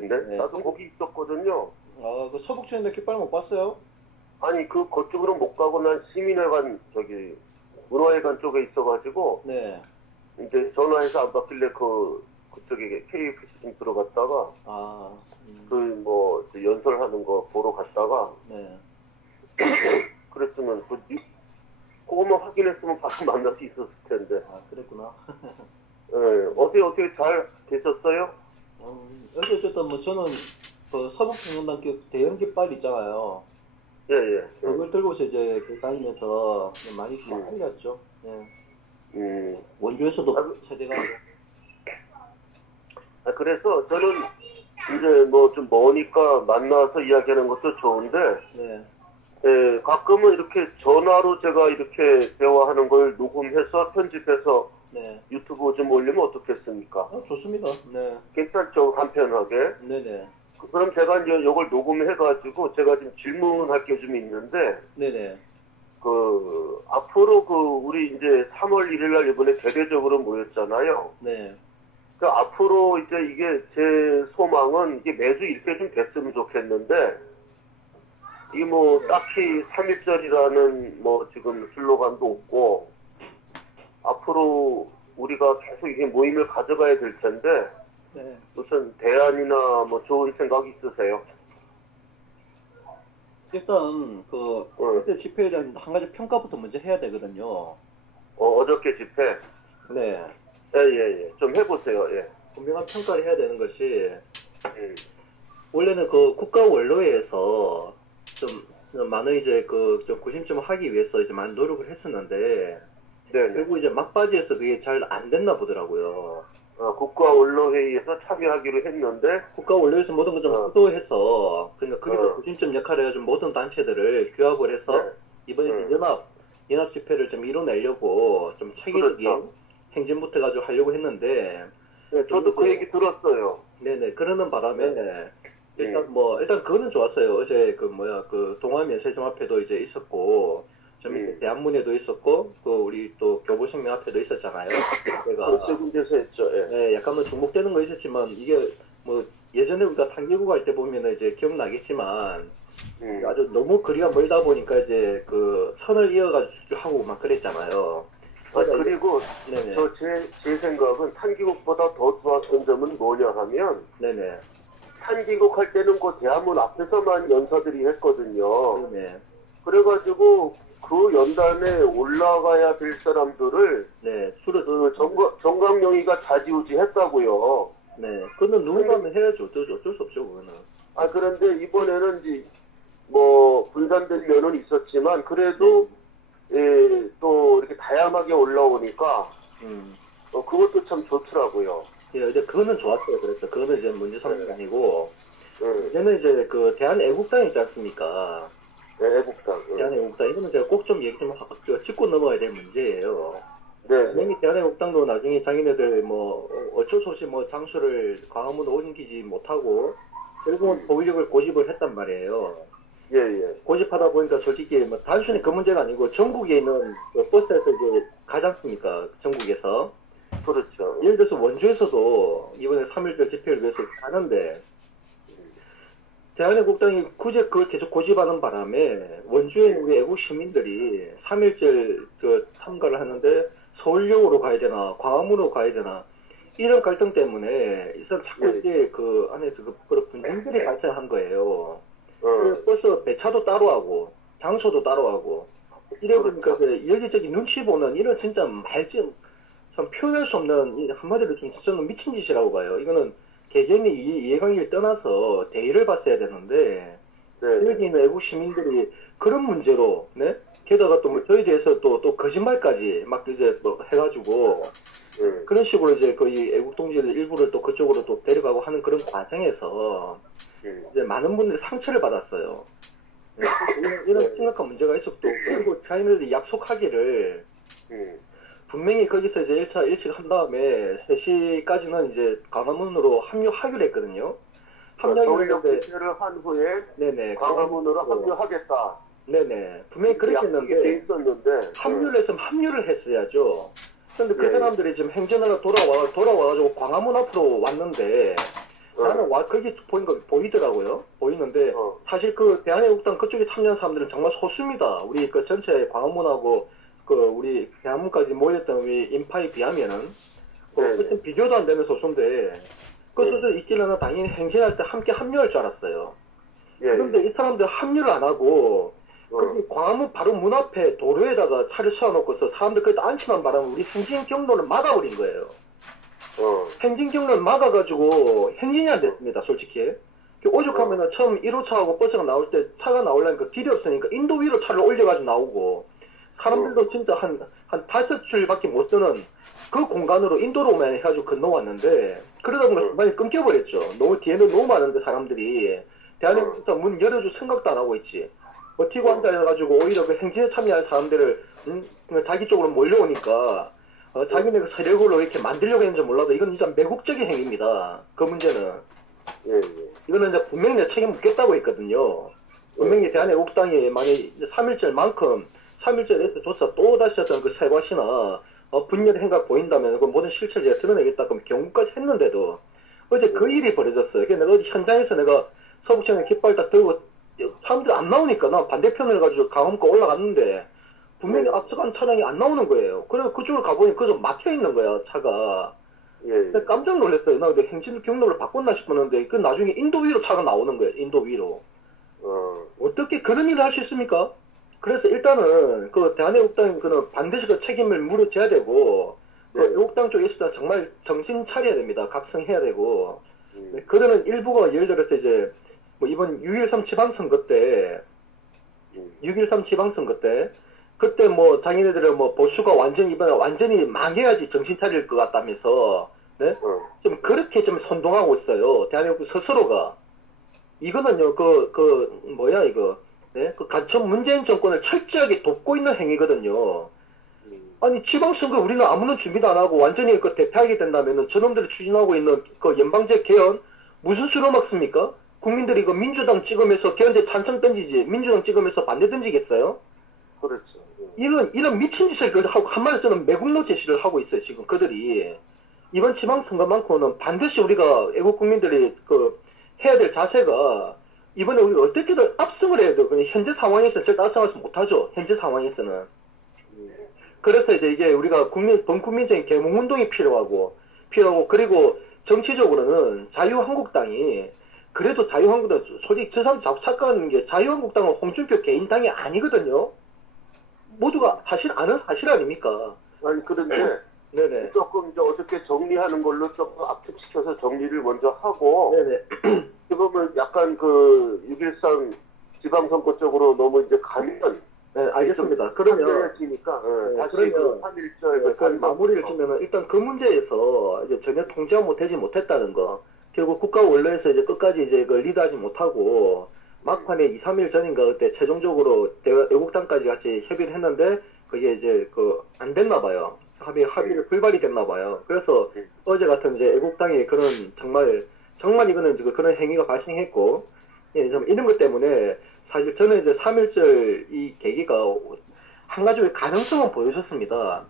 모르겠네. 네. 나도 거기 있었거든요. 그 서북촌인데 깃발 못 봤어요? 아니, 그쪽으로 못 가고 난 시민회관, 문화회관 쪽에 있어가지고, 네. 이제 전화해서 안 받길래 그쪽에 KFC 좀 들어갔다가, 연설하는 거 보러 갔다가, 네. 그랬으면, 그거만 확인했으면 바로 만날 수 있었을 텐데. 그랬구나. 네, 어떻게 잘 되셨어요? 어쨌든 저는 서북청년단 대형 깃발 있잖아요. 예, 예. 그걸 들고서 이제 다니면서 많이 살렸죠. 네. 원주에서도 세대가. 그래서 저는 이제 좀 머니까 만나서 이야기하는 것도 좋은데, 네. 예, 가끔은 이렇게 전화로 제가 이렇게 대화하는 걸 녹음해서 편집해서 네. 유튜브 좀 올리면 어떻겠습니까? 좋습니다. 네. 괜찮죠? 간편하게. 네네. 그럼 제가 이제 이걸 녹음해가지고 제가 지금 질문할 게 좀 있는데, 네네. 앞으로 우리 이제 3월 1일 날 이번에 대대적으로 모였잖아요. 네. 앞으로 이제 이게 제 소망은 이게 매주 이렇게 좀 됐으면 좋겠는데, 이게 딱히 3.1절이라는 지금 슬로건도 없고, 앞으로 우리가 계속 이게 모임을 가져가야 될 텐데, 네. 무슨 대안이나 좋은 생각 있으세요? 일단 그때 집회에 대한 한 가지 평가부터 먼저 해야 되거든요. 어저께 집회? 네. 예. 좀 해보세요. 예. 분명한 평가를 해야 되는 것이 원래는 국가 원로회에서 좀 많은 이제 좀 구심점을 하기 위해서 이제 많은 노력을 했었는데 결국 이제 막바지에서 그게 잘 안 됐나 보더라고요. 국가 원로회의에서 참여하기로 했는데 국가 원로회에서 모든 걸 좀 주도해서 그러니까 거기서 구심점 역할을 해가지고 모든 단체들을 규합을 해서 이번에 연합 집회를 좀 이뤄내려고 좀 체계적인 행진부터 가지고 하려고 했는데 네, 저도 그 얘기 들었어요. 네네. 그러는 바람에 일단 그거는 좋았어요. 어제 동아면세점앞에도 이제 있었고 좀 대한문에도 있었고 우리 또 교보생명앞에도 있었잖아요. 제가 세 군데서 했죠. 예. 네, 약간 중복되는 거 있었지만 이게 예전에 우리가 tan기구 갈 때 보면은 이제 기억나겠지만 아주 너무 거리가 멀다 보니까 이제 선을 이어가지고 하고 막 그랬잖아요. 그리고 네네. 제 생각은 탄기국보다 더 좋았던 점은 뭐냐 하면 네네. 탄기국 할 때는 대한문 앞에서만 연사들이 했거든요. 네네. 그래가지고 그 연단에 올라가야 될 사람들을 정강영이가 좌지우지 했다고요. 네. 그건 누군가는 해야죠. 어쩔 수 없죠, 그거는. 그런데 이번에는 이제 분산된 면은 있었지만 그래도 또 이렇게 다양하게 올라오니까 그것도 참 좋더라고요. 예, 이제 그거는 좋았어요. 그래서 그거는 이제 문제 삼는 게 아니고 이제는 이제 대한애국당 있지 않습니까? 네, 애국당. 대한애국당 이거는 제가 꼭 좀 얘기 좀 짚고 넘어가야 될 문제예요. 네. 대한애국당도 나중에 자기네들 어쩔 수 없이 장수를 광화문으로 옮기지 못하고 결국은 보위력을 고집을 했단 말이에요. 예. 고집하다 보니까 솔직히 단순히 그 문제가 아니고 전국에 있는 버스에서 이제 가지 않습니까? 전국에서. 그렇죠. 예를 들어서 원주에서도 이번에 3.1절 집회를 위해서 가는데 대한애국당이 굳이 그걸 계속 고집하는 바람에 원주에 있는 우리 애국 시민들이 3.1절 참가를 하는데 서울역으로 가야 되나 광화문으로 가야 되나 이런 갈등 때문에 일단 자꾸 이제 안에서 그런 분쟁들이 발생한 거예요. 버스 배차도 따로 하고 장소도 따로 하고 이래 보니까 여기저기 눈치 보는 이런 진짜 참 표현할 수 없는 한마디로 좀 저는 미친 짓이라고 봐요. 이거는 개개인의 이해관계를 떠나서 대의를 봤어야 되는데 여기 있는 애국 시민들이 그런 문제로 게다가 또 저희 대해서 또 거짓말까지 막 이제 해가지고 그런 식으로 이제 거의 애국 동지들 일부를 또 그쪽으로 또 데려가고 하는 그런 과정에서 이제 많은 분들이 상처를 받았어요. 이런 심각한 문제가 있었고 그리고 자기네들이 약속하기를 분명히 거기서 이제 1차 일찍 한 다음에 3시까지는 이제 광화문으로 합류하기로 했거든요. 합류하기로 집회를 한 후에 네네. 광화문으로 합류하겠다. 네네. 분명히 그렇게 했는데 합류를 했으면 합류를 했어야죠. 그런데 그 사람들이 지금 행전하러 돌아와가지고 광화문 앞으로 왔는데 나는 거기 보니까 보이더라고요. 보이는데, 사실 그 대한애국당 그쪽에 참여한 사람들은 정말 소수입니다. 우리 그 전체 광화문하고 그 우리 대한문까지 모였던 우리 인파에 비하면은, 어쨌든 비교도 안 되는 소수인데, 그 소수 있기는 당연히 행진할 때 함께 합류할 줄 알았어요. 그런데 이 사람들 합류를 안 하고, 거기 광화문 바로 문 앞에 도로에다가 차를 세워놓고서 사람들 거기다 앉히만 바라면 우리 행진 경로를 막아버린 거예요. 행진 경로를 막아가지고 행진이 안 됐습니다, 솔직히. 오죽하면은 처음 1호차하고 버스가 나올 때 차가 나오려니까 길이 없으니까 인도 위로 차를 올려가지고 나오고, 사람들도 진짜 한 5줄밖에 못 쓰는 그 공간으로 인도로만 해가지고 건너왔는데, 그러다 보니까 많이 끊겨버렸죠. 너무 뒤에는 너무 많은데 사람들이. 대한민국 문 열어줄 생각도 안 하고 있지. 버티고 앉아가지고 오히려 그 행진에 참여한 사람들을 자기 쪽으로 몰려오니까 자기네 그 세력으로 이렇게 만들려고 했는지 몰라도 이건 진짜 매국적인 행위입니다. 그 문제는. 이거는 이제 분명히 내 책임 묻겠다고 했거든요. 분명히 대한애국당이 만약 3.1절만큼 3.1절에서 조사 또 다시 어떤 그 세과시나 분열의 행각 보인다면 그 모든 실체를 제가 드러내겠다 그럼 경고까지 했는데도 어제 그 일이 벌어졌어요. 그래서 내가 어디 현장에서 내가 서북청에 깃발 딱 들고 사람들이 안 나오니까 나 반대편을 가지고 강원거 올라갔는데 분명히 앞서간 차량이 안 나오는 거예요. 그래서 그쪽으로 가보니 그저 막혀있는 거야, 차가. 깜짝 놀랐어요. 나 근데 행진 경로를 바꿨나 싶었는데 그 나중에 인도 위로 차가 나오는 거예요, 인도 위로. 어떻게 그런 일을 할 수 있습니까? 그래서 일단은 그 대한애국당이 그는 반드시 그 책임을 물어줘야 되고 그 애국당 쪽에서 정말 정신 차려야 됩니다. 각성해야 되고 그러는 일부가 예를 들어서 이제 뭐 이번 6.13 지방선거 때 6.13 지방선거 때 그때 뭐 자기네들의 뭐 보수가 완전히 이번에 완전히 망해야지 정신 차릴 것 같다면서 네? 좀 그렇게 좀 선동하고 있어요. 대한민국 스스로가. 이거는요 뭐야 이거 네? 그 간첩 문재인 정권을 철저하게 돕고 있는 행위거든요. 아니 지방선거 우리는 아무런 준비도 안 하고 완전히 그 대패하게 된다면은 저놈들이 추진하고 있는 그 연방제 개헌 무슨 수로 막습니까? 국민들이 그 민주당 찍으면서 개헌제 찬성 던지지 민주당 찍으면서 반대 던지겠어요? 그렇죠. 이런 미친 짓을 하고 한마디로 저는 매국노 제시를 하고 있어요 지금 그들이. 이번 지방선거만큼은 반드시 우리가 애국 국민들이 그 해야 될 자세가 이번에 우리가 어떻게든 압승을 해야 돼요. 현재 상황에서는 절대 압승할 수 못하죠. 현재 상황에서는. 그래서 이제 이게 우리가 범국민적인 계몽운동이 필요하고 그리고 정치적으로는 자유한국당이 그래도 자유한국당 솔직히 저 사람 자꾸 착각하는 게 자유한국당은 홍준표 개인당이 아니거든요. 모두가 사실 아는 사실 아닙니까? 아니 그런데 네네. 조금 이제 어떻게 정리하는 걸로 조금 압축시켜서 정리를 먼저 하고 네네. 지금은 약간 그 6.13 지방선거 쪽으로 너무 이제 가면 네, 알겠습니다. 그러면 지니까 다시 그러면 3.1절 그 마무리를 주면은 일단 그 문제에서 이제 전혀 통제하고 되지 못했다는 거. 결국 국가 원로에서 이제 끝까지 이제 그 리드하지 못하고 막판에 2, 3일 전인가 그때 최종적으로 애국당까지 같이 협의를 했는데 그게 이제 그 안 됐나 봐요. 합의를 불발이 됐나 봐요. 그래서 어제 같은 이제 애국당이 그런 정말 이거는 지금 그런 행위가 발생했고 이런 것 때문에 사실 저는 이제 3.1절 이 계기가 한 가지의 가능성은 보여줬습니다.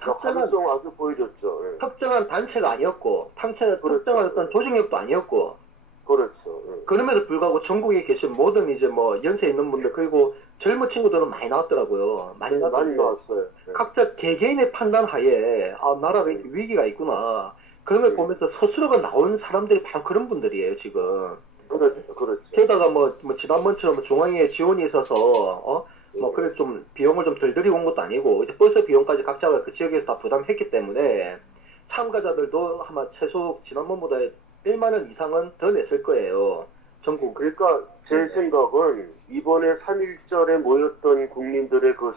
가능성 아주 보여줬죠. 예. 특정한 단체가 아니었고, 특정한 어떤 조직력도 아니었고, 그렇죠. 그럼에도 불구하고 전국에 계신 모든 이제 뭐 연세 있는 분들 그리고 젊은 친구들은 많이 나왔더라고요. 많이 나왔어요. 네. 각자 개개인의 판단 하에 나라에 위기가 있구나. 그런 걸 보면서 스스로가 나온 사람들이 바로 그런 분들이에요 지금. 그렇죠. 게다가 뭐 지난번처럼 중앙에 지원이 있어서 그래서 좀 비용을 좀 덜 들이고 온 것도 아니고 이제 버스 비용까지 각자가 그 지역에서 다 부담했기 때문에 참가자들도 아마 최소 지난번보다 1만 원 이상은 더 냈을 거예요. 전국. 그러니까 제 생각은 이번에 3.1절에 모였던 국민들의 그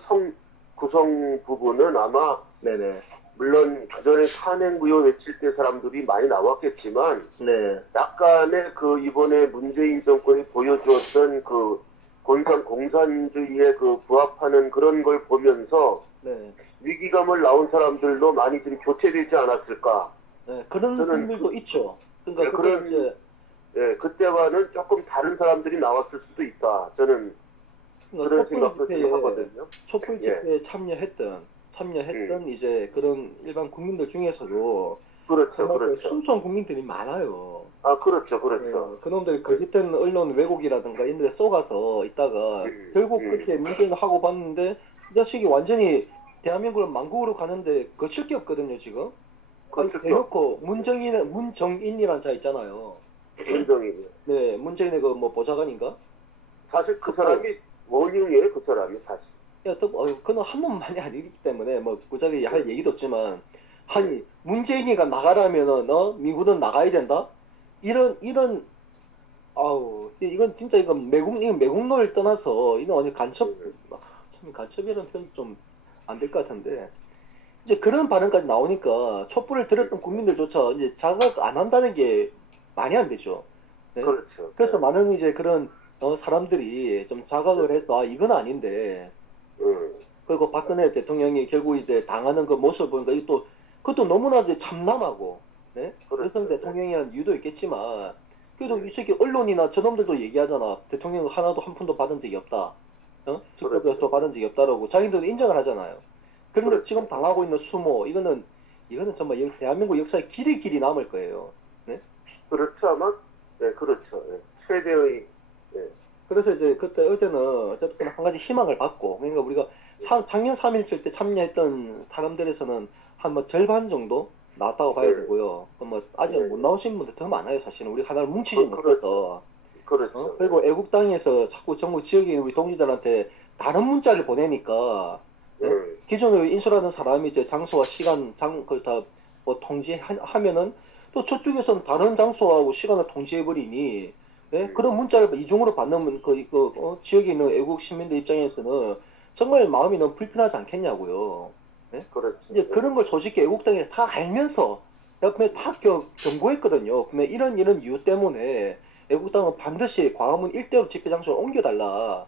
구성 부분은 아마 네네. 물론 그전에 탄핵무효 외칠 때 사람들이 많이 나왔겠지만 네. 약간의 그 이번에 문재인 정권이 보여주었던 그 공산주의에 그 부합하는 그런 걸 보면서 네. 위기감을 나온 사람들도 많이 좀 교체되지 않았을까. 네. 그런 분들도 있죠. 그러니까 그때와는 조금 다른 사람들이 나왔을 수도 있다. 저는 그런 생각도 하거든요. 촛불 집회에 참여했던 이제 그런 일반 국민들 중에서도 그렇죠. 순수한 국민들이 많아요. 아, 그렇죠, 그렇죠. 예, 그놈들 거짓된 언론 왜곡이라든가 이런 데 쏘가서 있다가 결국 그렇게 문제를 하고 봤는데 이 자식이 완전히 대한민국을 망국으로 가는데 거칠 게 없거든요, 지금. 아니, 그렇죠. 대놓고 문정인이라는 자 있잖아요. 문정인이. 네, 문재인의 그 뭐 보좌관인가? 사실 그 사람이 원흉이에요, 그 사람이 사실. 야, 또, 그는 한 번만이 아니기 때문에, 뭐, 구자기 할 얘기도 없지만, 아니, 문재인이가 나가라면은, 미국은 나가야 된다? 아우, 이건 진짜, 이건 매국노를 떠나서, 이건 완전 참, 간첩이라는 표현 좀 안 될 것 같은데, 이제 그런 발언까지 나오니까, 촛불을 들었던 국민들조차 이제 자각 안 한다는 게 말이 안 되죠. 네? 그렇죠. 그래서 많은 이제 그런, 사람들이 좀 자각을 해서, 이건 아닌데, 그리고 박근혜 대통령이 결국 이제 당하는 그 모습을 보니까 그것도 너무나 이제 참남하고, 네? 그렇죠. 여성 대통령이라는 이유도 있겠지만, 그래도 이 새끼 언론이나 저놈들도 얘기하잖아. 대통령 하나도 한 푼도 받은 적이 없다. 직접해서 받은 적이 없다라고 자기들도 인정을 하잖아요. 그런데 그렇죠. 지금 당하고 있는 수모, 이거는 정말 대한민국 역사에 길이 남을 거예요. 네? 그렇죠, 아마. 네, 그렇죠. 네. 최대의, 네. 그래서 이제 그때 어제는 어쨌든 한 가지 희망을 받고, 그러니까 우리가 작년 3.1절 때 참여했던 사람들에서는 한 뭐 절반 정도 나왔다고 봐야 되고요. 뭐 아직 못 나오신 분들 더 많아요, 사실은. 우리 하나를 뭉치지 못해서. 그렇죠. 그리고 애국당에서 자꾸 정부 지역에 우리 동지들한테 다른 문자를 보내니까, 기존에 인수라는 사람이 이제 장소와 시간, 그걸 다 뭐 통지하면은 또 저쪽에서는 다른 장소하고 시간을 통지해버리니, 네? 그런 문자를 이중으로 받는 지역에 있는 애국 시민들 입장에서는 정말 마음이 너무 불편하지 않겠냐고요. 네? 그렇죠. 이제 그런 걸 솔직히 애국당에서 다 알면서 옆에 다 경고했거든요. 그러면 이런 이유 때문에 애국당은 반드시 광화문 일대로 집회 장소를 옮겨달라.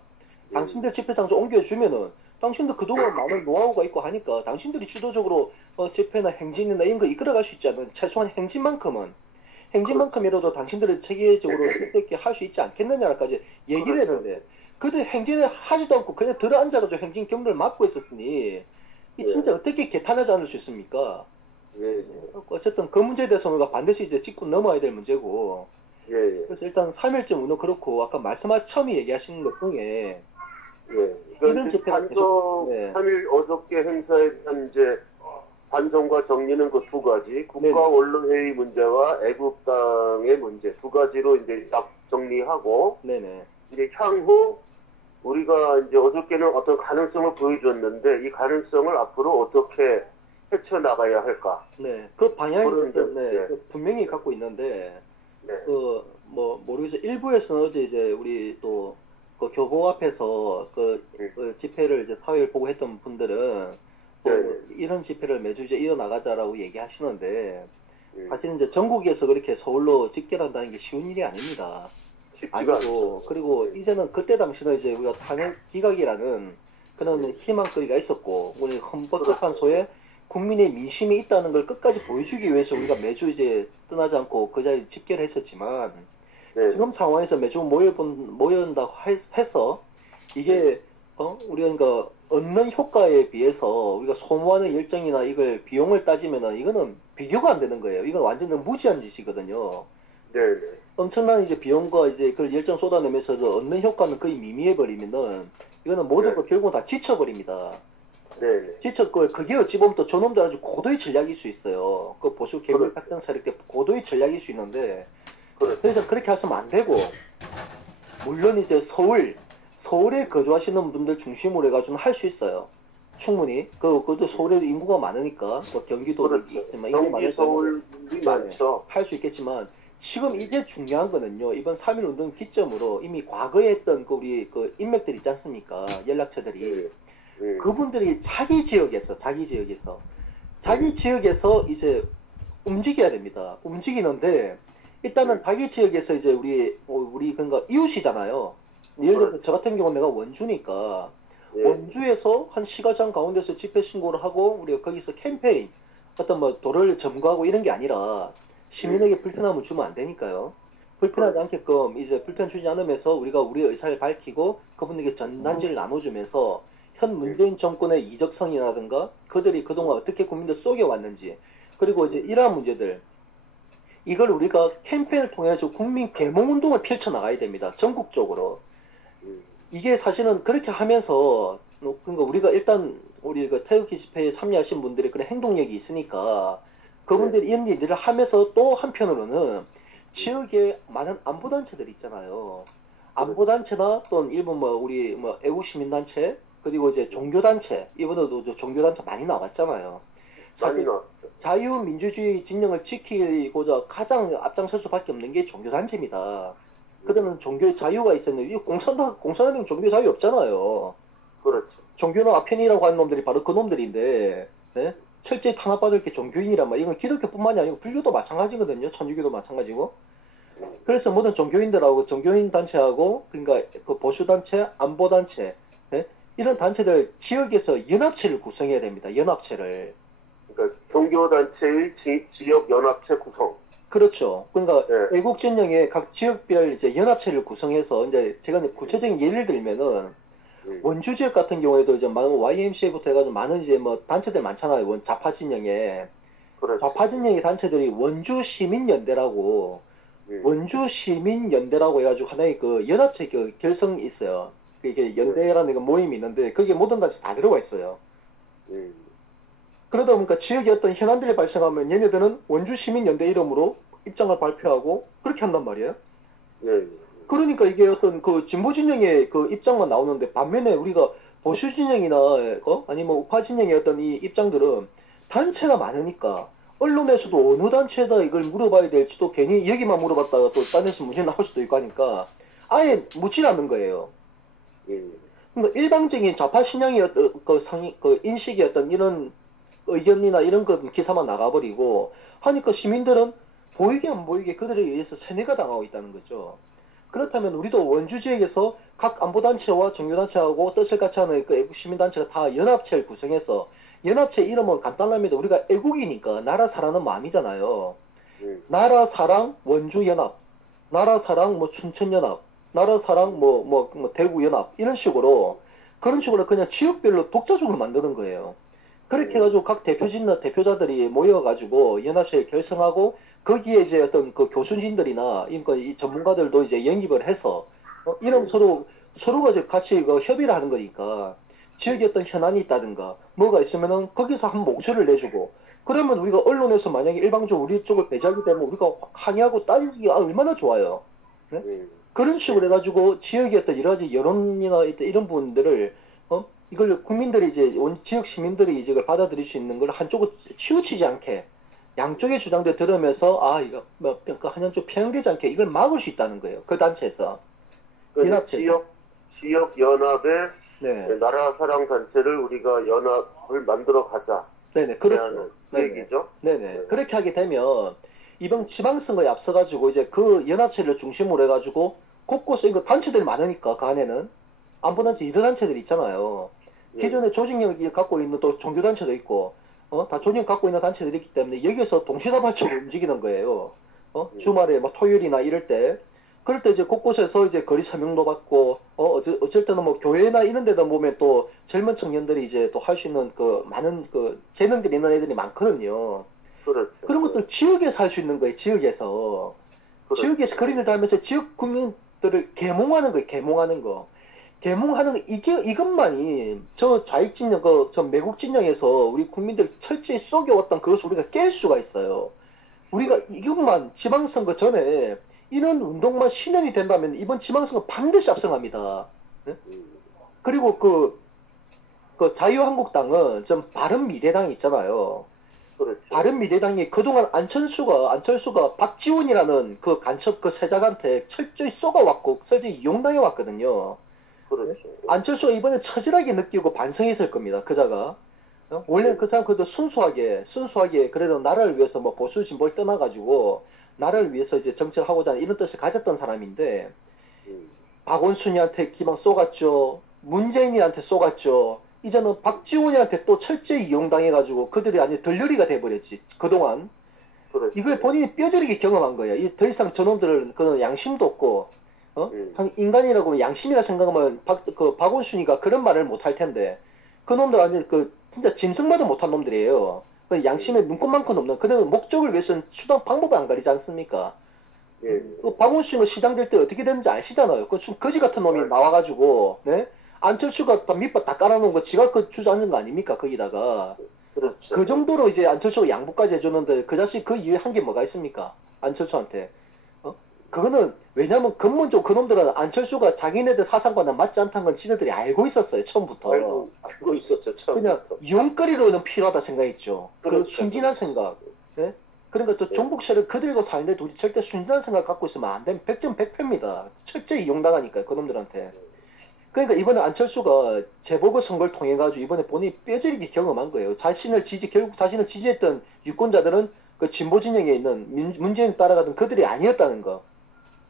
당신들 집회 장소 옮겨주면은 당신도 그동안 많은 노하우가 있고 하니까 당신들이 주도적으로 집회나 행진이나 이런 거 이끌어갈 수 있지 않은 최소한 행진만큼이라도 당신들을 체계적으로 있게 할 수 있지 않겠느냐까지 얘기를 했는데 그들 행진을 하지도 않고 그냥 들어앉아가지고 행진 경로를 막고 있었으니 진짜 어떻게 개탄하지 않을 수 있습니까? 어쨌든 그 문제에 대해서 우리가 반드시 이제 짚고 넘어야 될 문제고 그래서 일단 3.1절 운동 그렇고 아까 처음에 얘기하시는 것 중에 이런 집회가 계속 3.1 어저께 행사에 대한 이제 반성과 정리는 그 두 가지, 국가 언론회의 문제와 애국당의 문제 두 가지로 이제 딱 정리하고, 이제 향후 우리가 이제 어저께는 어떤 가능성을 보여줬는데 이 가능성을 앞으로 어떻게 헤쳐나가야 할까? 그 방향을 분명히 갖고 있는데, 모르겠어요. 일부에서는 어제 이제 우리 또 그 교보 앞에서 그 집회를 이제 사회를 보고 했던 분들은 이런 집회를 매주 이제 이어나가자라고 얘기하시는데 사실 이제 전국에서 그렇게 서울로 집결한다는 게 쉬운 일이 아닙니다. 아니고 그리고 이제는 그때 당시는 이제 우리가 탄핵 기각이라는 그런 희망거리가 있었고 우리 헌법재판소에 국민의 민심이 있다는 걸 끝까지 보여주기 위해서 우리가 매주 이제 떠나지 않고 그 자리에 집결을 했었지만 지금 상황에서 매주 모여온다고 해서 이게 우리가 그러니까 얻는 효과에 비해서 우리가 소모하는 열정이나 이걸 비용을 따지면은 이거는 비교가 안 되는 거예요. 이건 완전 무지한 짓이거든요. 엄청난 이제 비용과 이제 그 열정 쏟아내면서도 얻는 효과는 거의 미미해 버리면은 이거는 모든 걸 결국은 다 지쳐버립니다. 그게 어찌 보면 또 저놈들 아주 고도의 전략일 수 있어요. 그 보수 개별 학생사 이렇게 고도의 전략일 수 있는데 그래서 그렇게 하시면 안 되고 물론 이제 서울에 거주하시는 분들 중심으로 해가지고는 할 수 있어요. 충분히. 그것도 서울에도 인구가 많으니까, 뭐 경기도도 있지만, 경기 서울이 많죠. 할 수 있겠지만, 지금 이제 중요한 거는요, 이번 3.1 운동 기점으로 이미 과거에 했던 우리 인맥들 있지 않습니까? 연락처들이. 그분들이 자기 지역에서 이제 움직여야 됩니다. 움직이는데, 일단은 자기 지역에서 이제 우리 그러니까 이웃이잖아요. 예를 들어서 저 같은 경우는 내가 원주니까 원주에서 한 시가장 가운데서 집회 신고를 하고 우리가 거기서 캠페인 어떤 뭐 도로를 점거하고 이런 게 아니라 시민에게 불편함을 주면 안 되니까요. 불편하지 않게끔 이제 불편 주지 않으면서 우리가 우리의 의사를 밝히고 그분에게 전단지를 나눠주면서 현 문재인 정권의 이적성이라든가 그들이 그동안 어떻게 국민들 속여왔는지 그리고 이제 이러한 문제들 이걸 우리가 캠페인을 통해서 국민 계몽운동을 펼쳐나가야 됩니다. 전국적으로. 이게 사실은 그렇게 하면서, 그러니까 우리가 일단, 우리 그 태극기 집회에 참여하신 분들이 그런 행동력이 있으니까, 그분들이 이런 일들을 하면서 또 한편으로는 지역에 많은 안보단체들 있잖아요. 안보단체나 또는 일본 우리 애국시민단체, 그리고 이제 종교단체, 이번에도 종교단체 많이 나왔잖아요. 많이 나왔죠. 자유민주주의 진영을 지키고자 가장 앞장설 수밖에 없는 게 종교단체입니다. 그들은 종교의 자유가 있었는데, 공산당 종교 자유 없잖아요. 그렇죠. 종교는 아편이라고 하는 놈들이 바로 그 놈들인데, 네? 철저히 탄압받을 게 종교인이란 말, 이건 기독교뿐만이 아니고 불교도 마찬가지거든요. 천주교도 마찬가지고. 그래서 모든 종교인들하고 종교인 단체하고, 그러니까 그 보수단체, 안보단체, 네? 이런 단체들 지역에서 연합체를 구성해야 됩니다. 연합체를. 그러니까 종교단체의 지역 연합체 구성. 그렇죠. 그러니까 네. 애국진영의 각 지역별 이제 연합체를 구성해서 이제 제가 구체적인 예를 들면은 원주 지역 같은 경우에도 이제 많은 YMCA부터 해가지고 많은 이제 단체들 많잖아요. 좌파 진영에. 그렇죠. 좌파 진영의 단체들이 원주 시민연대라고 원주 시민연대라고 해가지고 하나의 그 연합체 결성이 있어요. 이게 연대라는 그 모임이 있는데 거기에 모든 단체 다 들어가 있어요. 그러다 보니까 지역에 어떤 현안들이 발생하면 얘네들은 원주 시민연대 이름으로 입장을 발표하고 그렇게 한단 말이에요. 그러니까 이게 어떤 그 진보 진영의 그 입장만 나오는데 반면에 우리가 보수 진영이나 아니면 우파 진영의 어떤 이 입장들은 단체가 많으니까 언론에서도 어느 단체에다 이걸 물어봐야 될지도 괜히 여기만 물어봤다가 또 딴 데서 문제 나올 수도 있고 하니까 아예 묻지 않는 거예요. 그러니까 일방적인 좌파 신앙의 어떤 그 인식의 어떤 이런 의견이나 이런 거 기사만 나가버리고 하니까 시민들은 보이게 안 보이게 그들에 의해서 세뇌가 당하고 있다는 거죠. 그렇다면 우리도 원주 지역에서 각 안보단체와 종교단체하고 뜻을 같이 하는 그 애국시민단체가 다 연합체를 구성해서 연합체 이름은 간단합니다. 우리가 애국이니까 나라 사랑은 마음이잖아요. 나라 사랑 원주연합, 나라 사랑 춘천연합, 나라 사랑 대구연합 이런 식으로 그런 식으로 그냥 지역별로 독자적으로 만드는 거예요. 그렇게 해가지고 각 대표자들이 모여가지고 연합체를 결성하고 거기에 이제 어떤 그 교수진들이나 이 전문가들도 이제 영입을 해서 이런 서로가 이제 같이 협의를 하는 거니까 지역에 어떤 현안이 있다든가 뭐가 있으면은 거기서 한 목소리를 내주고 그러면 우리가 언론에서 만약에 일방적으로 우리 쪽을 배제하게 되면 우리가 항의하고 따지기가 얼마나 좋아요. 네? 그런 식으로 해가지고 지역의 어떤 여러 가지 여론이나 이런 부분들을 이걸 국민들이 이제 지역 시민들이 이제 이걸 받아들일 수 있는 걸 한쪽으로 치우치지 않게 양쪽의 주장들 들으면서 이거 한쪽 편향되지 않게 이걸 막을 수 있다는 거예요. 그 단체에서. 지역 연합의 네. 나라 사랑 단체를 우리가 연합을 만들어 가자. 네네, 그렇죠. 그 얘기죠. 네네. 그렇게 하게 되면 이번 지방선거에 앞서가지고 이제 그 연합체를 중심으로 해가지고 곳곳에 이거 단체들이 많으니까 그 안에는 안보단체 이사단체들이 있잖아요. 기존에 조직력이 갖고 있는 또 종교단체도 있고 다 조직 갖고 있는 단체들이 있기 때문에 여기서 동시다발적으로 움직이는 거예요. 주말에 토요일이나 이럴 때 그럴 때 이제 곳곳에서 이제 거리 서명도 받고 어쩔 때는 교회나 이런 데다 보면 또 젊은 청년들이 이제 또 할 수 있는 그 많은 그 재능들이 있는 애들이 많거든요. 그렇죠. 그런 것들 지역에서 할 수 있는 거예요. 지역에서. 그렇죠. 지역에서 거리를 달면서 지역 국민들을 계몽하는 거예요. 계몽하는 거. 계몽하는 거, 이것만이, 저 좌익 진영, 저 매국 진영에서 우리 국민들 철저히 속여왔던 그것을 우리가 깰 수가 있어요. 우리가 이것만 지방선거 전에 이런 운동만 실현이 된다면 이번 지방선거 반드시 압승합니다. 네? 그리고 그 자유한국당은 좀 바른미래당이 있잖아요. 그렇죠. 바른미래당이 그동안 안철수가 박지원이라는 그 간첩 그 세작한테 철저히 쏘가왔고, 철저히 이용당해왔거든요. 그렇죠. 안철수가 이번에 처절하게 느끼고 반성했을 겁니다. 그자가. 원래 그 사람 그래도 순수하게 그래도 나라를 위해서 보수 진보를 떠나가지고 나라를 위해서 이제 정치를 하고자 하는 이런 뜻을 가졌던 사람인데 박원순이한테 기방 쏘갔죠. 문재인이한테 쏘갔죠. 이제는 박지원이한테 또 철저히 이용당해가지고 그들이 아니 덜려리가 돼버렸지. 그동안. 그렇죠. 이걸 본인이 뼈저리게 경험한 거예요. 더 이상 저놈들은 그 양심도 없고 인간이라고 양심이라 생각하면 박원순이가 그런 말을 못할 텐데 그놈들 아니 진짜 짐승마도 못한 놈들이에요. 그 양심에 눈꽃만큼 없는 그런 목적을 위해서는 수단 방법을 안 가리지 않습니까? 예. 그 박원순은 시장될 때 어떻게 됐는지 아시잖아요. 그 거지 같은 놈이 나와가지고, 네? 안철수가 다 밑밥 다 깔아놓은 거 지가 그 주저앉은 거 아닙니까? 거기다가. 그렇죠. 그 정도로 이제 안철수가 양보까지 해주는데 그 자식 그 이후에 한 게 뭐가 있습니까? 안철수한테. 그거는 왜냐면 근본적으로 그놈들은 안철수가 자기네들 사상과는 맞지 않다는 건 지네들이 알고 있었어요. 처음부터. 알고 있었죠. 처음부터. 그냥 이용거리로는 필요하다 생각했죠. 그렇죠. 그 순진한 생각. 네? 그러니까 또 종북세를 그들고 사는데 우리 절대 순진한 생각 갖고 있으면 안 되면 100점 100패입니다. 철저히 이용당하니까 그놈들한테. 그러니까 이번에 안철수가 재보궐선거를 통해 가지고 이번에 본인이 뼈저리게 경험한 거예요. 결국 자신을 지지했던 유권자들은 그 진보 진영에 있는 문재인 따라가던 그들이 아니었다는 거.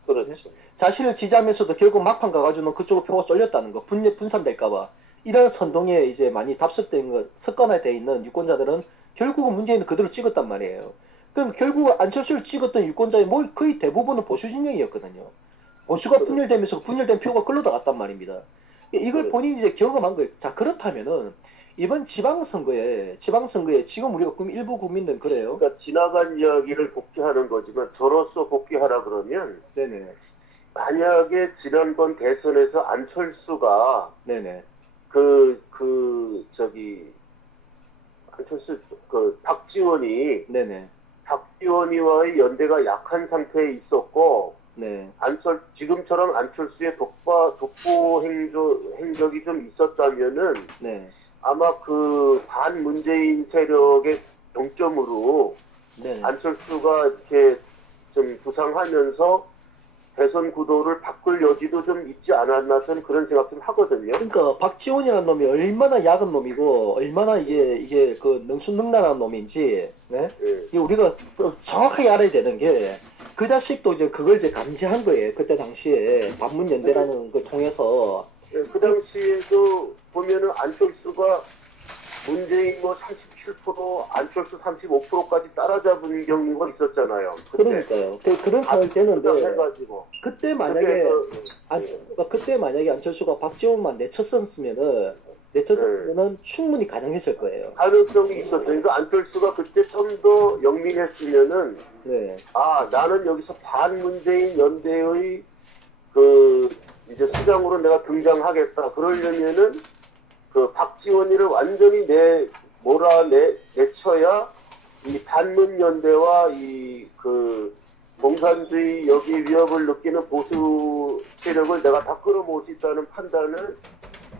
그렇죠. 자신을 지지하면서도 결국 막판 가가지고는 그쪽으로 표가 쏠렸다는 거. 분산될까봐. 이런 선동에 이제 많이 답습된 거, 습관화되어 있는 유권자들은 결국은 문재인을 그대로 찍었단 말이에요. 그럼 결국 안철수를 찍었던 유권자의 거의 대부분은 보수 진영이었거든요. 보수가 분열되면서 분열된 표가 끌로 나갔단 말입니다. 이걸 본인이 이제 경험한 거예요. 자, 그렇다면은, 이번 지방선거에 지금 우리가 일부 국민들은 그래요. 그러니까 지나간 이야기를 복귀하는 거지만 저로서 복귀하라 그러면 네네. 만약에 지난번 대선에서 안철수가 네네. 안철수 박지원이 네네. 박지원이와의 연대가 약한 상태에 있었고 네. 지금처럼 안철수의 독보 행적이 좀 있었다면은 네. 아마 그 반문재인 세력의 정점으로 네. 안철수가 이렇게 좀 부상하면서 대선 구도를 바꿀 여지도 좀 있지 않았나 저는 그런 생각 좀 하거든요. 그러니까 박지원이라는 놈이 얼마나 야근 놈이고 얼마나 이게 그 능수능란한 놈인지, 네? 이게 우리가 정확하게 알아야 되는 게 그 자식도 이제 그걸 이제 감지한 거예요. 그때 당시에 반문연대라는 걸 통해서. 그 당시에도 보면은 안철수가 문재인 37%, 안철수 35%까지 따라잡은 경우가 있었잖아요. 그때. 그러니까요. 그런 상황이 되는데 해가지고. 그때 만약에 안철수가 박지원만 내쳤으면은 충분히 가능했을 거예요. 가능성이 있었죠. 그러니까 안철수가 그때 좀 더 영민했으면은 네. 나는 여기서 반문재인 연대의 이제 수장으로 내가 등장하겠다. 그러려면은 박지원이를 완전히 내쳐야 이 반문연대와 공산주의 여기 위협을 느끼는 보수 세력을 내가 다 끌어모을 수 있다는 판단을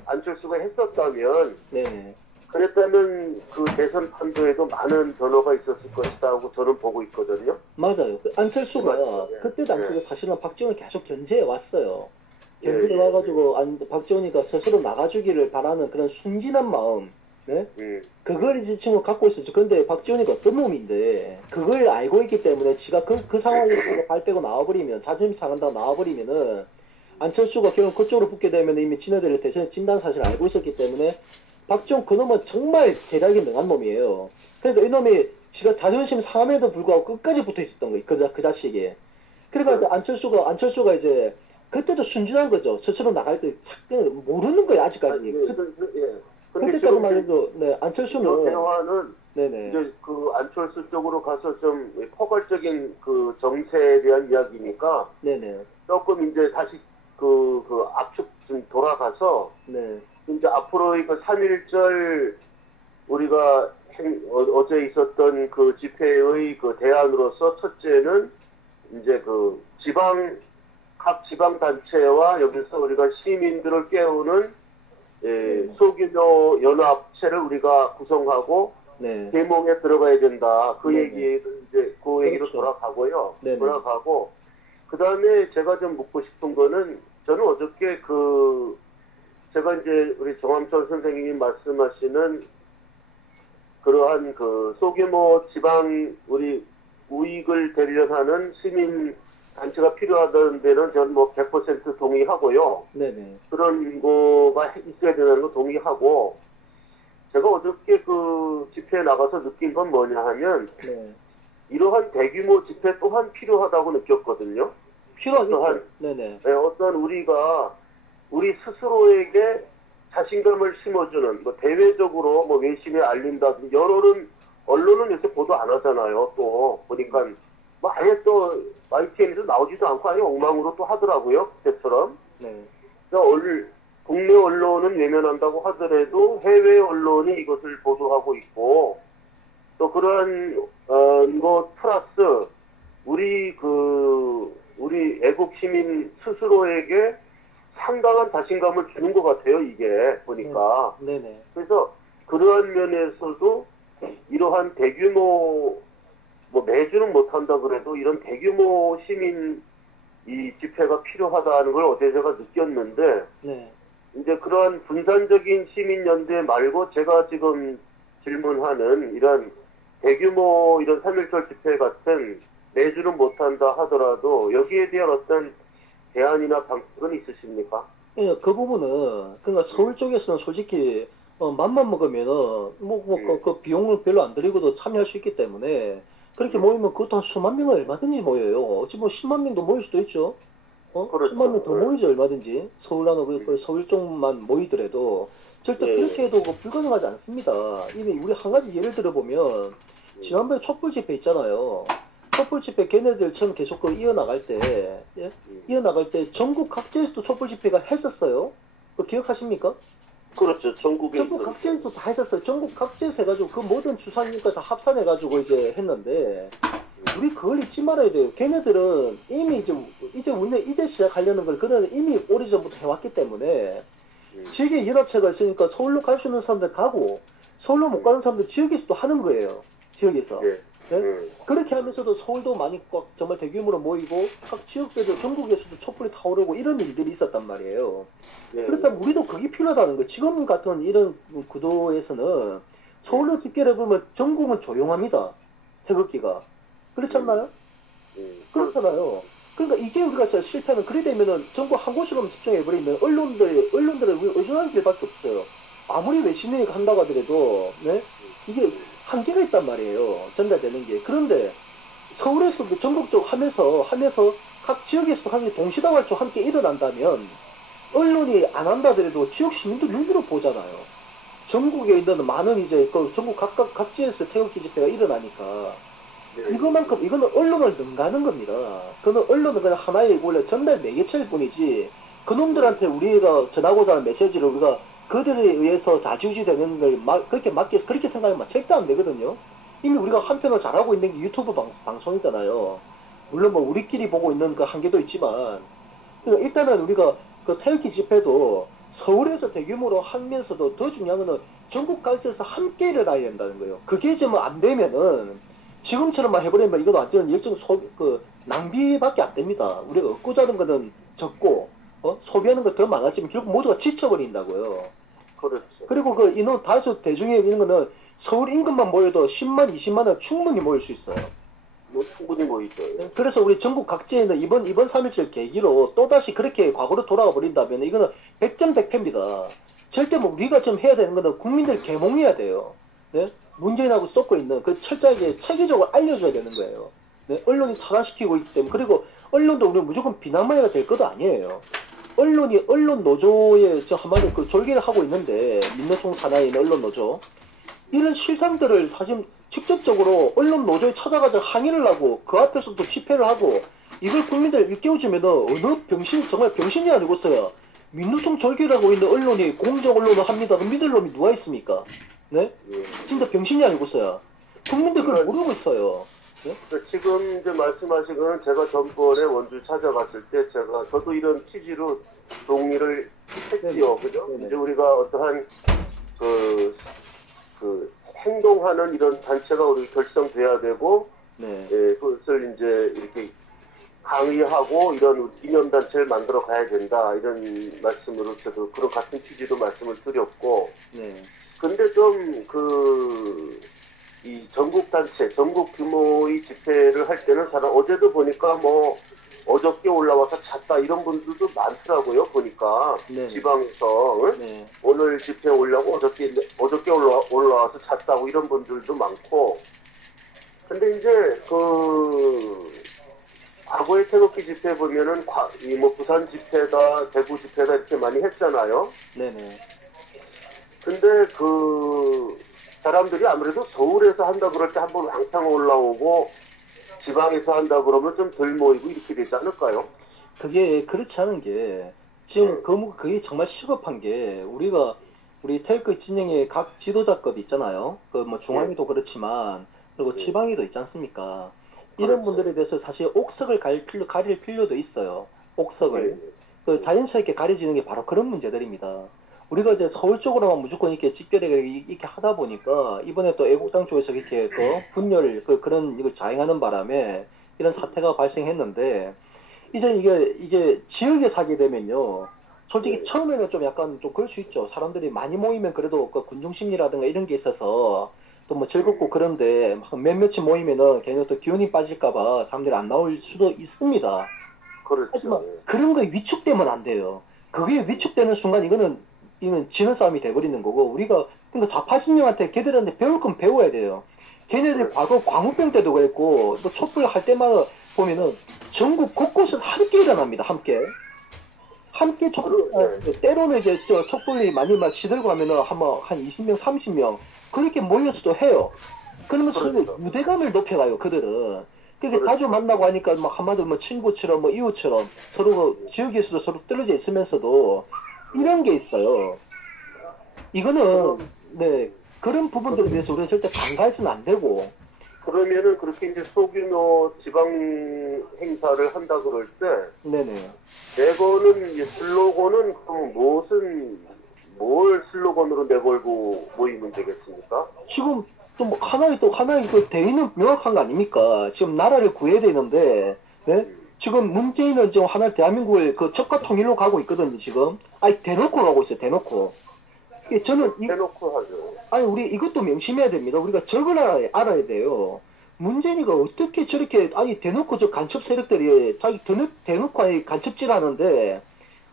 안철수가 했었다면, 네. 그랬다면 그 대선 판도에도 많은 변화가 있었을 것이다고 저는 보고 있거든요. 맞아요. 안철수가 그때 당시에 사실은 박지원을 계속 견제해 왔어요. 견제해 와가지고 박지원이가 스스로 나가주기를 바라는 그런 순진한 마음, 네? 그걸 이제 친구 갖고 있었죠. 근데 박지원이가 어떤 놈인데 그걸 알고 있기 때문에 지가 그 상황에서 발 빼고 나와버리면 자존심 상한다고 나와버리면은 안철수가 결국 그쪽으로 붙게 되면 이미 지네들이 대선에 진다는 사실을 알고 있었기 때문에 박지원 그놈은 정말 대략이 능한 놈이에요. 그러니까 이놈이 지가 자존심 상함에도 불구하고 끝까지 붙어 있었던 거예요. 그 자식이. 그러니까 안철수가 이제 그때도 순진한 거죠. 스스로 나갈 때 모르는 거예요. 아직까지. 그때까지만 해도 안철수는 대화는 네네. 이제 안철수 쪽으로 가서 좀 포괄적인 정세에 대한 이야기니까 네네. 조금 이제 다시 압축 좀 돌아가서 네. 이제 앞으로의 3.1절 우리가 어제 있었던 집회의 대안으로서 첫째는 이제 각 지방단체와 여기서 우리가 시민들을 깨우는 소규모 연합체를 우리가 구성하고 네. 계몽에 들어가야 된다. 네네. 얘기로 그렇죠. 돌아가고요. 네네. 돌아가고 그 다음에 제가 좀 묻고 싶은 거는 저는 어저께 제가 이제 우리 정황철 선생님이 말씀하시는 그러한 소규모 지방 우리 우익을 대련하는 시민 단체가 필요하다는 데는 저는 100% 동의하고요. 네네. 그런 거가 있어야 된다는 거 동의하고, 제가 어저께 집회에 나가서 느낀 건 뭐냐 하면, 네. 이러한 대규모 집회 또한 필요하다고 느꼈거든요. 필요하겠죠. 네네. 어떤 우리 스스로에게 자신감을 심어주는, 대외적으로 외신에 알린다든지, 여론은 언론은 요새 보도 안 하잖아요. 또 보니까 뭐 아예 또 YTN에서 나오지도 않고 아예 엉망으로 또 하더라고요. 그때처럼. 네. 국내 언론은 외면한다고 하더라도 해외 언론이 이것을 보도하고 있고 또 그러한 뭐 플러스 우리 애국 시민 스스로에게 상당한 자신감을 주는 것 같아요. 이게 보니까. 네네. 그래서 그러한 면에서도 이러한 대규모 뭐 매주는 못한다 그래도 이런 대규모 시민 이 집회가 필요하다는 걸 어제 제가 느꼈는데 네. 이제 그러한 분산적인 시민연대 말고 제가 지금 질문하는 이런 대규모 이런 3.1절 집회 같은 매주는 못한다 하더라도 여기에 대한 어떤 대안이나 방법은 있으십니까? 예, 그 부분은, 그러니까 서울 쪽에서는 솔직히, 맘만 먹으면은, 그 비용을 별로 안 들이고도 참여할 수 있기 때문에, 그렇게 모이면 그것도 한 수만 명은 얼마든지 모여요. 어찌 뭐 10만 명도 모일 수도 있죠. 그렇죠. 10만 명 더 모이죠, 얼마든지. 서울하고 서울 쪽만 모이더라도. 절대 그렇게 해도 불가능하지 않습니다. 이미 우리 한 가지 예를 들어보면, 지난번에 촛불 집회 있잖아요. 촛불 집회 걔네들처럼 계속 이어나갈 때, 예? 이어나갈 때 전국 각지에서도 촛불 집회가 했었어요. 그거 기억하십니까? 그렇죠. 전국 각지에서 다 했었어요. 전국 각지에서 해가지고 그 모든 주산인과 다 합산해가지고 이제 했는데, 우리 그걸 잊지 말아야 돼요. 걔네들은 이미 이제 시작하려는 걸 그들은 이미 오래전부터 해왔기 때문에, 지역에 연합체가 있으니까 서울로 갈 수 있는 사람들 가고, 서울로 못 가는 사람들 지역에서도 하는 거예요. 지역에서. 네? 그렇게 하면서도 서울도 많이 꽉 정말 대규모로 모이고 각 지역별로 전국에서도 촛불이 타오르고 이런 일들이 있었단 말이에요. 그렇다면 우리도 그게 필요하다는 거예요. 지금 같은 이런 구도에서는 서울로 집계를 보면 전국은 조용합니다. 태극기가. 그렇지 않나요? 그렇잖아요. 그러니까 이게 우리가 진짜 실패는 그래 되면은 전국 한 곳으로만 집중해버리면 언론들을 우리 의존할 수밖에 없어요. 아무리 외신을 한다고 하더라도, 네? 이게 한계가 있단 말이에요. 전달되는 게. 그런데 서울에서도 전국적으로 하면서 각 지역에서도 함께 동시다발적으로 함께 일어난다면 언론이 안 한다 하더라도 지역 시민도 눈으로 보잖아요. 전국에 있는 많은 이제 그 전국 각지에서 태극기 집회가 일어나니까 이거는 언론을 능가하는 겁니다. 그는 언론은 그냥 하나의 원래 전달 매개체일 뿐이지 그놈들한테 우리가 전하고자 하는 메시지를 우리가 그들에 의해서 좌지우지 되는 걸 그렇게 생각하면 절대 안 되거든요. 이미 우리가 한편으로 잘하고 있는 게 유튜브 방송이잖아요. 물론 뭐 우리끼리 보고 있는 그 한계도 있지만, 그러니까 일단은 우리가 그 태극기 집회도 서울에서 대규모로 하면서도 더 중요한 거는 전국 각지에서 함께 일어나야 된다는 거예요. 그게 좀 안 되면은 지금처럼만 해버리면 이건 완전 열정 낭비밖에 안 됩니다. 우리가 얻고자 하는 거는 적고, 소비하는 거 더 많아지면 결국 모두가 지쳐버린다고요. 그렇죠. 그리고 그 인원 다수 대중에 있는 거는 서울 인근만 모여도 10만, 20만은 충분히 모일 수 있어요. 뭐 충분히 모이죠. 그래서 우리 전국 각지에 있는 이번 3.1절 계기로 또다시 그렇게 과거로 돌아가 버린다면 이거는 100점 100패입니다. 절대 뭐 우리가 좀 해야 되는 거는 국민들 계몽해야 돼요. 네? 문재인하고 쏟고 있는 그 철저하게 체계적으로 알려줘야 되는 거예요. 네? 언론이 타락시키고 있기 때문에. 그리고 언론도 우리 무조건 비난만 해야 될 것도 아니에요. 언론 노조에 한마디 그 졸개를 하고 있는데, 민노총 산하에 있는 언론 노조. 이런 실상들을 사실 직접적으로 언론 노조에 찾아가서 항의를 하고, 그 앞에서도 집회를 하고, 이걸 국민들 일깨워주면은 어느 정말 병신이 아니고서야, 민노총 졸개를 하고 있는 언론이 공정 언론을 합니다. 그 믿을 놈이 누가 있습니까? 네? 진짜 병신이 아니고서야. 국민들 그걸 모르고 있어요. 네? 지금 이제 말씀하신 거는 제가 전번에 원주 찾아갔을 때 저도 이런 취지로 동의를 했지요. 그죠? 네네. 이제 우리가 어떠한 행동하는 이런 단체가 우리 결성돼야 되고, 네. 그것을 이제 이렇게 강의하고 이런 기념단체를 만들어 가야 된다. 이런 말씀으로 저도 그런 같은 취지로 말씀을 드렸고, 네. 근데 좀 이 전국 단체, 전국 규모의 집회를 할 때는 어제도 보니까 뭐 어저께 올라와서 잤다 이런 분들도 많더라고요. 보니까 네. 지방에서 네. 오늘 집회 오려고 어저께 올라와서 잤다고 이런 분들도 많고. 근데 이제 과거의 태극기 집회 보면은 뭐 부산 집회다, 대구 집회다 이렇게 많이 했잖아요. 네네. 근데 사람들이 아무래도 서울에서 한다 그럴 때 한번 왕창 올라오고 지방에서 한다 그러면 좀 덜 모이고 이렇게 되지 않을까요? 그게 그렇지 않은 게 지금 그게 정말 시급한 게 우리 텔크 진영의 각 지도자급 있잖아요. 그 뭐 중앙위도 그렇지만 그리고 지방위도 있지 않습니까? 이런 분들에 대해서 사실 옥석을 가릴 필요도 있어요. 옥석을. 그 자연스럽게 가려지는 게 바로 그런 문제들입니다. 우리가 이제 서울 쪽으로만 무조건 이렇게 직결하게 이렇게 하다 보니까 이번에 또 애국당 쪽에서 이렇게 분열 그런 이걸 자행하는 바람에 이런 사태가 발생했는데 이제 이게 지역에 살게 되면요. 솔직히 처음에는 좀 약간 좀 그럴 수 있죠. 사람들이 많이 모이면 그래도 그 군중심리라든가 이런 게 있어서 또 뭐 즐겁고 그런데 몇몇이 모이면은 걔네 또 기운이 빠질까봐 사람들이 안 나올 수도 있습니다. 그렇죠. 하지만 그런 거에 위축되면 안 돼요. 그게 위축되는 순간 이거는 지는 싸움이 돼버리는 거고 우리가 그러니까 좌파 진영한테 걔들한테 배울 건 배워야 돼요. 걔네들 과거 광우병 때도 그랬고 또 촛불 할 때마다 보면은 전국 곳곳에서 함께 일어납니다. 함께 촛불 때로는 이제 촛불이 많이 막 시들고 하면은 한 20명 30명 그렇게 모여서도 해요. 그러면 서로 유대감을 높여가요. 그들은. 그러니까 자주 만나고 하니까 뭐 한마디로 뭐 친구처럼 뭐 이웃처럼 서로 지역에서도 서로 떨어져 있으면서도 이런 게 있어요. 이거는 네 그런 부분들에 대해서 우리가 절대 간과해서는 안 되고. 그러면은 그렇게 이제 소규모 지방 행사를 한다 그럴 때 네네. 내거는 이제 슬로건은 그럼 뭘 슬로건으로 내걸고 모이면 되겠습니까? 지금 또 하나의 그 대의는 명확한 거 아닙니까? 지금 나라를 구해야 되는데, 네? 지금 문재인은 지금 하나 대한민국을 그 적과 통일로 가고 있거든요, 지금. 아니, 대놓고 가고 있어요, 대놓고. 저는, 대놓고 하죠. 아니, 우리 이것도 명심해야 됩니다. 우리가 적을 알아야 돼요. 문재인이가 어떻게 저렇게, 아니, 대놓고 저 간첩 세력들이 자기 대놓고 간첩질 하는데,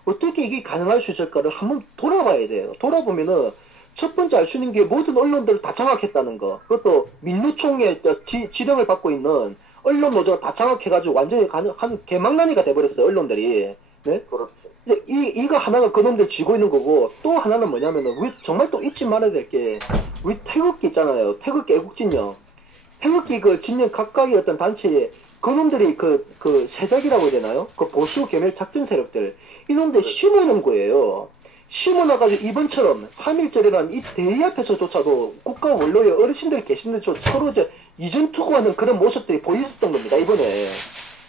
어떻게 이게 가능할 수 있을까를 한번 돌아봐야 돼요. 돌아보면은, 첫 번째 알 수 있는 게 모든 언론들을 다 장악했다는 거. 그것도 민노총의 지령을 받고 있는 언론 노조가 다 장악해가지고 완전히 한 개망나니가 돼버렸어요, 언론들이. 네? 그렇죠. 이거 하나가 그놈들 쥐고 있는 거고, 또 하나는 뭐냐면은, 우리 정말 또 잊지 말아야 될 게, 우리 태극기 있잖아요. 태극기 애국진영. 태극기 그 진영 각각의 어떤 단체에, 그놈들이 세작이라고 해야 되나요? 그 보수 개멸 작전 세력들. 이놈들 심어놓은 거예요. 심어놔가지고 이번처럼 3.1절이라는 이 대의 앞에서조차도 국가 원로의 어르신들 계신데 서로 이제 이전 투구하는 그런 모습들이 보였었던 겁니다, 이번에.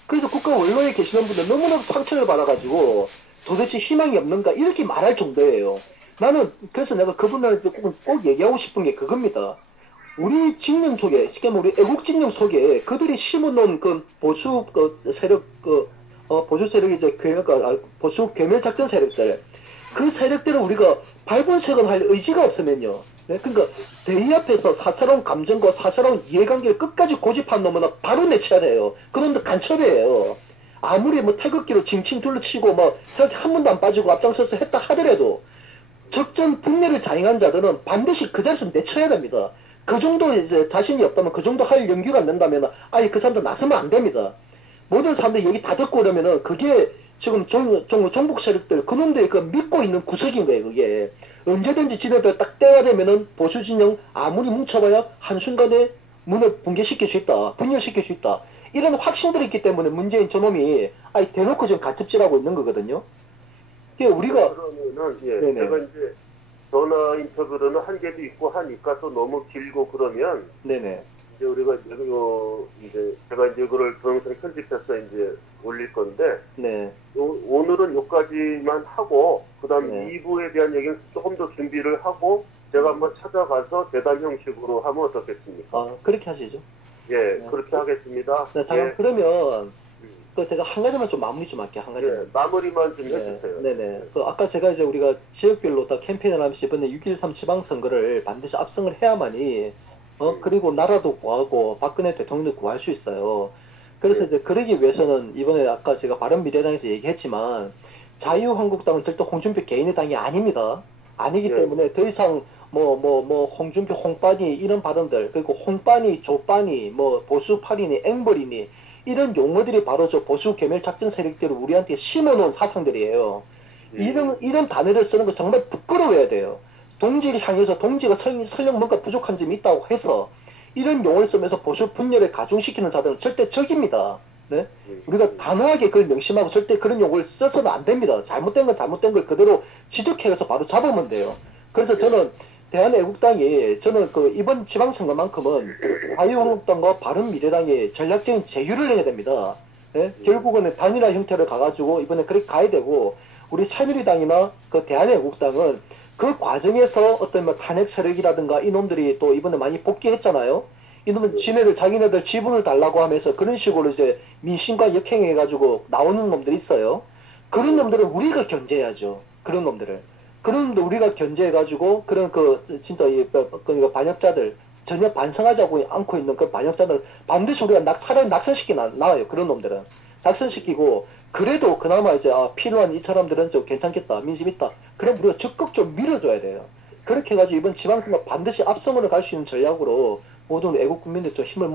그래서 국가 원로에 계시는 분들 너무나도 상처를 받아가지고 도대체 희망이 없는가 이렇게 말할 정도예요. 나는 그래서 내가 그분들한테 꼭 얘기하고 싶은 게 그겁니다. 우리 진영 속에, 쉽게 말하면 우리 애국 진영 속에 그들이 심어놓은 그 보수 세력, 보수 세력이 이제 보수 괴멸 작전 세력들. 그 세력들은 우리가 발본색은 할 의지가 없으면요. 네? 그러니까 대의 앞에서 사사로운 감정과 사사로운 이해관계를 끝까지 고집한 놈은 바로 내쳐야 돼요. 그놈도 간첩이에요. 아무리 뭐 태극기로 칭칭 둘러치고 뭐 한 번도 안 빠지고 앞장서서 했다 하더라도 적전 분열을 자행한 자들은 반드시 그 자리에서 내쳐야 됩니다. 그 정도 이제 자신이 없다면 그 정도 할 용기가 안 된다면 아예 그 사람들 나서면 안 됩니다. 모든 사람들이 여기 다 듣고 그러면은 그게 지금 종북 세력들 그놈들이 믿고 있는 구석인 거예요. 그게 언제든지 지네들 딱 때가 되면은 보수 진영 아무리 뭉쳐봐야 한순간에 문을 붕괴시킬 수 있다, 분열시킬 수 있다 이런 확신들이 있기 때문에 문재인 저놈이 아니 대놓고 지금 간첩질하고 있는 거거든요. 우리가 그러면은 제가 이제 전화 인터뷰로는 한계도 있고 하니까 또 너무 길고 그러면 네네. 이제 우리가 이제 제가 이제 그걸 동영상 편집해서 이제 올릴 건데 네. 오늘은 여기까지만 하고 그다음 2부에 대한 얘기는 조금 더 준비를 하고 제가 한번 찾아가서 대담 형식으로 하면 어떻겠습니까? 그렇게 하시죠. 예, 그렇게 하겠습니다. 네, 잠깐 그러면 제가 한 가지만 좀 마무리 좀 할게요. 한 가지만. 마무리만 좀 해주세요. 네네. 아까 제가 이제 우리가 지역별로 다 캠페인을 하면서 이번에 6.13 지방선거를 반드시 압승을 해야만이 그리고 나라도 구하고 박근혜 대통령도 구할 수 있어요. 그래서 이제 그러기 위해서는 이번에 아까 제가 바른미래당에서 얘기했지만 자유한국당은 절대 홍준표 개인의 당이 아닙니다. 아니기 때문에 더 이상 홍준표 홍빠니 이런 발언들 그리고 홍빠니 조빠니 보수팔이니 앵벌이니 이런 용어들이 바로 저 보수 개멸 작전 세력들을 우리한테 심어놓은 사상들이에요. 이런 단어를 쓰는 거 정말 부끄러워야 돼요. 동지를 향해서 동지가 설령 뭔가 부족한 점이 있다고 해서 이런 용어를 쓰면서 보수 분열을 가중시키는 자들은 절대 적입니다. 네? 우리가 단호하게 그걸 명심하고 절대 그런 용어를 써서는 안 됩니다. 잘못된 건 잘못된 걸 그대로 지적해서 바로 잡으면 돼요. 그래서 저는 대한애국당이 저는 그 이번 지방선거만큼은 자유한국당과 바른미래당이 전략적인 제휴를 해야 됩니다. 네? 결국은 단일화 형태를 가가지고 이번에 그렇게 가야 되고 우리 새누리당이나 그 대한애국당은 그 과정에서 어떤 뭐 탄핵 세력이라든가 이놈들이 또 이번에 많이 복귀했잖아요. 이놈은 지네들 자기네들 지분을 달라고 하면서 그런 식으로 이제 민심과 역행해가지고 나오는 놈들이 있어요. 그런 놈들을 우리가 견제해야죠. 그런 놈들을. 그런 놈들 우리가 견제해가지고 그런 그 진짜 그 반역자들 전혀 반성하지 않고 있는 그 반역자들 반드시 우리가 차라리 낙선시키 나와요. 그런 놈들은. 낙선시키고 그래도 그나마 이제 필요한 이 사람들은 좀 괜찮겠다. 민심 있다. 그럼 우리가 적극 좀 밀어줘야 돼요. 그렇게 해가지고 이번 지방선거 반드시 앞선으로 갈 수 있는 전략으로 모든 애국 국민들 좀 힘을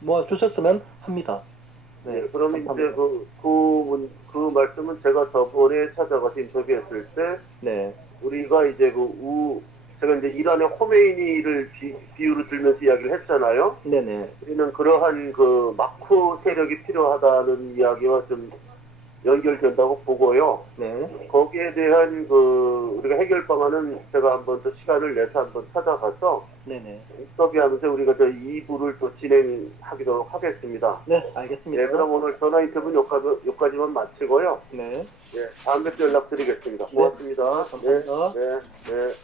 모아주셨으면 합니다. 네, 그럼 이제 그 말씀은 제가 저번에 찾아가서 인터뷰했을 때, 네. 우리가 이제 제가 이제 이란의 호메이니를 비유로 들면서 이야기를 했잖아요. 네네. 우리는 그러한 그 마크 세력이 필요하다는 이야기와 좀 연결된다고 보고요. 네. 거기에 대한 우리가 해결 방안은 제가 한번 더 시간을 내서 한번 찾아가서 네네. 인터뷰하면서 우리가 저 2부를 또 진행하도록 하겠습니다. 네, 알겠습니다. 네, 그럼 오늘 전화 인터뷰는 여기까지만 마치고요. 네. 네, 다음에 또 연락드리겠습니다. 고맙습니다. 네, 감사합니다. 네, 네. 네.